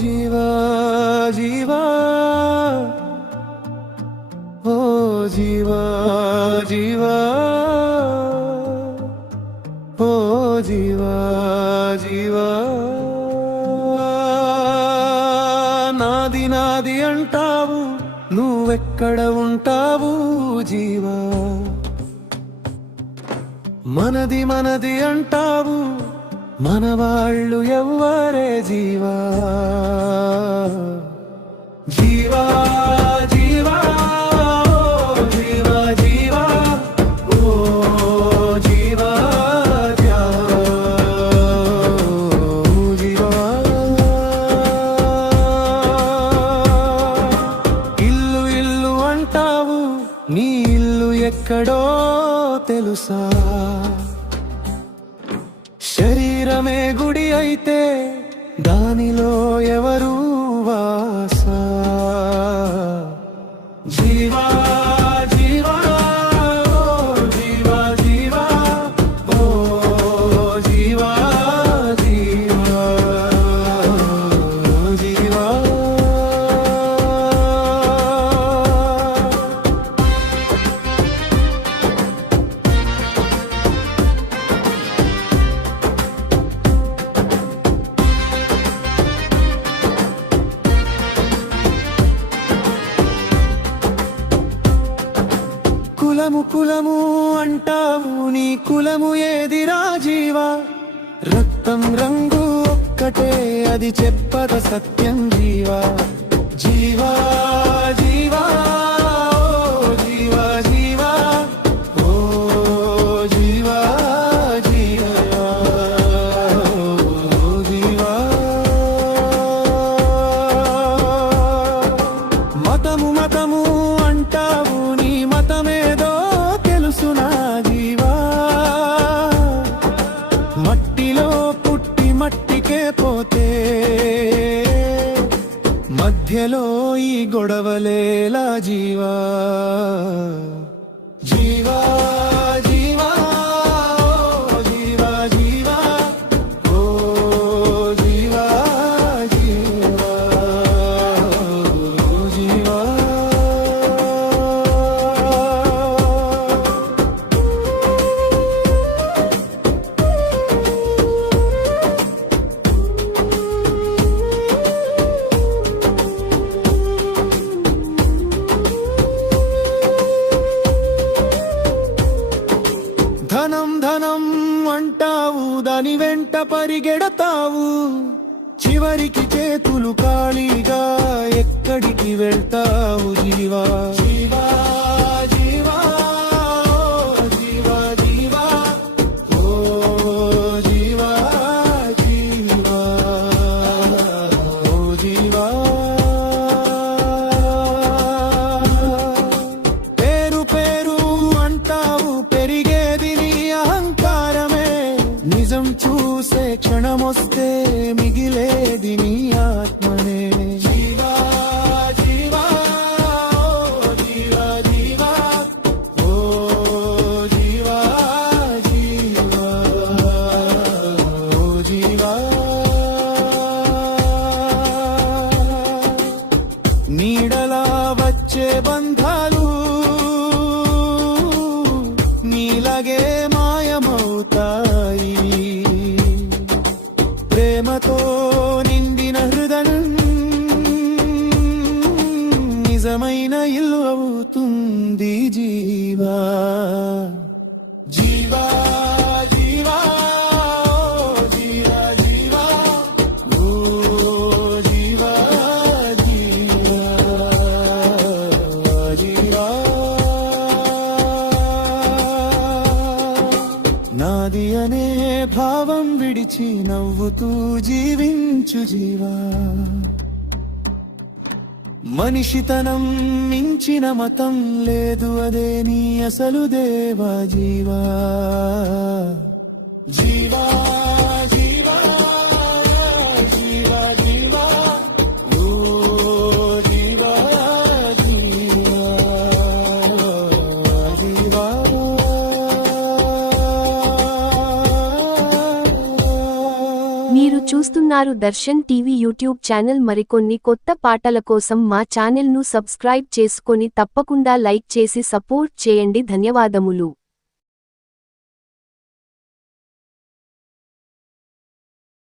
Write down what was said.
జీవా జీవా ఓ జీవా జీవా ఓ జీవా జీవా నాది నాది అంటావు నువ్వెక్కడ ఉంటావు జీవా మనది మనది అంటావు మన వాళ్ళు ఎవ్వరే జీవా జీవా జీవా ఓ జీవా జీవా ఓ జీవా జీవా ఇల్లు ఇల్లు అంటావు నీ ఇల్లు ఎక్కడో తెలుసా శరీరమే గుడి అయితే దానిలో ఎవరు వాస జీవా జీవా ఓ జీవా జీవా ఓ జీవా జీవా జీవా కులము కులము అంటావు నీ కులము ఏదిరా జీవా రక్తం రంగు ఒక్కటే అది చెప్పద సత్యం జీవా జీవా జీవా ఓ జీవా జీవా ఓ జీవా జీవా ఓ జీవా మతము మతము అంటావు నీ మతమేదో తెలుసునా జీవా మట్టిలో పుట్టి మట్టికే పోతే మధ్యలో ఈ గొడవలేలా జీవా జీవా జీవా ఓ జీవా జీవా ఓ జీవా జీవా ఓ జీవా ధనం ధనం అంటావు దాని వెంట పరిగెడతావు చివరికి చేతులు ఖాళీగా ఎక్కడికి వెళ్తావు జీవా జీవా జీవా ఓ జీవా జీవా ఓ జీవా జీవా ఓ జీవా పేరు పేరు అంటావు పెరిగేది నీ అహంకారమే నిజం చూసే క్షణమొస్తే మిగిలేది నీ ఆత్మనే జీవా జీవా ఓ జీవా జీవా ఓ జీవా జీవా ఓ జీవా నీడలా వచ్చే బంధాలు నీలాగే మాయమవుతాయి ప్రేమతో నిండిన హృదయం నిజమైన ఇల్లు అవుతుంది జీవా జీవా జీవా ఓ జీవా జీవా ఓ జీవా జీవా జీవా నాది అనే భావం విడిచి నవ్వుతూ జీవించు జీవా మనిషితనం మించిన మతం లేదు అదే నీ అసలు దేవా జీవా జీవా జీవా జీవా జీవా ఓ జీవా జీవా జీవా మీరు చూస్తున్నారు దర్శన్ టీవీ యూట్యూబ్ ఛానల్. మరికొన్ని కొత్త పాటల కోసం మా ఛానెల్ను సబ్స్క్రైబ్ చేసుకొని తప్పకుండా లైక్ చేసి సపోర్ట్ చేయండి. ధన్యవాదములు.